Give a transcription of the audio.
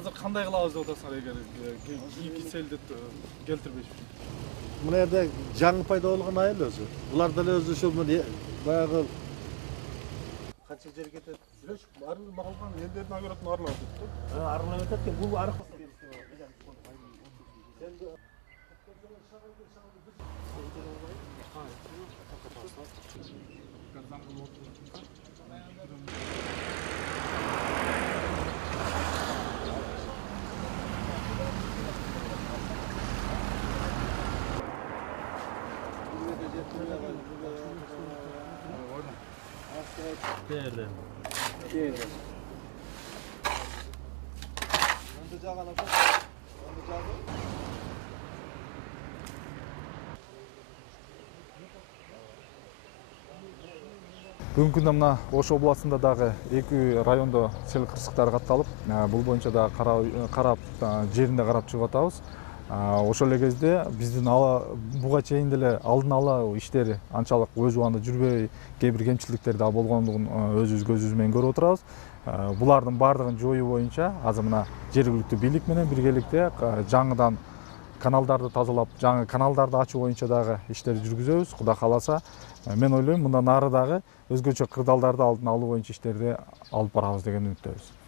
азыр кандай кылабыз деп атасыңар эгер кийинки селди келтирбеш үчүн? Мына жерде жаңы пайда болгон айыл өзү. Булар деле өзү ушул баягы канча жер кетет. Жүрөш арылма калган элдердин огородун арылап өтөт да. Арылап өтөт экен. Бул арык. Бүгүнкү күндө мына Ош областында дагы 2 райондо сел кырсыктары катталып, бул боюнча да карап жеринде карап чыгып атабыз. Ошол эле кезде биздин буга чейин деле алдын ала иштери анчалык өз убагында жүрбөй, кээ бир кемчиликтер да болгондугун өзүбүз көзүбүз менен көрүп отурабыз. Булардын баардыгын жоюу боюнча азыр мына жергиликтүү бийлик менен биргеликте жаңыдан каналдарды тазалап, жаңы каналдарды ачуу боюнча дагы иштерди жүргүзөбүз. Кудай кааласа, мен ойлойм мындан ары дагы өзгөчө кырдаалдарды алдын алуу боюнча иштерди алып барабыз деген үмүттөбүз.